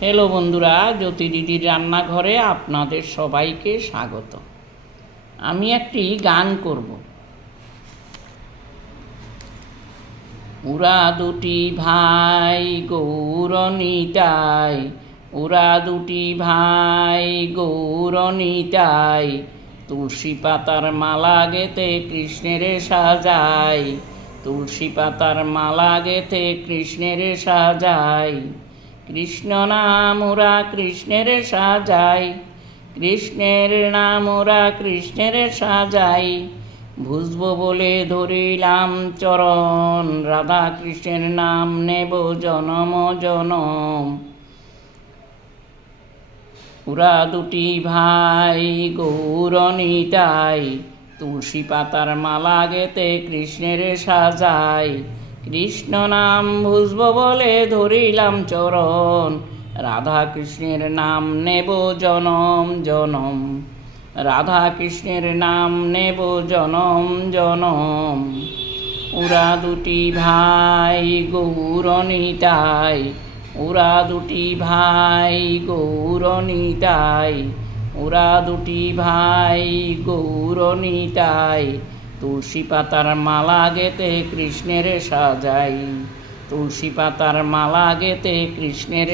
Hello বন্ধুরা, জ্যোতি দিদির রান্নাঘরে আপনাদের সবাইকে স্বাগত। আমি একটি গান করব। ওরা দুটি ভাই গৌরনিতাই, ওরা দুটি ভাই গৌরনিতাই, তুলসী পাতার মালা গেথে কৃষ্ণের সাজাই, তুলসী পাতার মালা গেথে কৃষ্ণের সাজাই। কৃষ্ণ নাম ওরা কৃষ্ণের সাজাই, কৃষ্ণের নাম ওরা কৃষ্ণের সাজাই, ভুজব বলে ধরিলাম চরণ, রাধা কৃষ্ণের নাম নেব জনম জনম। ওরা দুটি ভাই গৌরনিতাই, তুলসী পাতার মালা গেথে কৃষ্ণের সাজাই, কৃষ্ণ নাম ভুজব বলে ধরিলাম চরণ, রাধা কৃষ্ণের নাম নেব জনম জনম, রাধা কৃষ্ণের নাম নেব জনম জনম। ওরা দুটি ভাই গৌরনিতাই, ওরা দুটি ভাই গৌরনিতাই, ওরা দুটি ভাই গৌরনিতাই, তুলসী পাতার মালা গেথে কৃষ্ণের সাজাই, তুলসী পাতার মালা গেথে কৃষ্ণের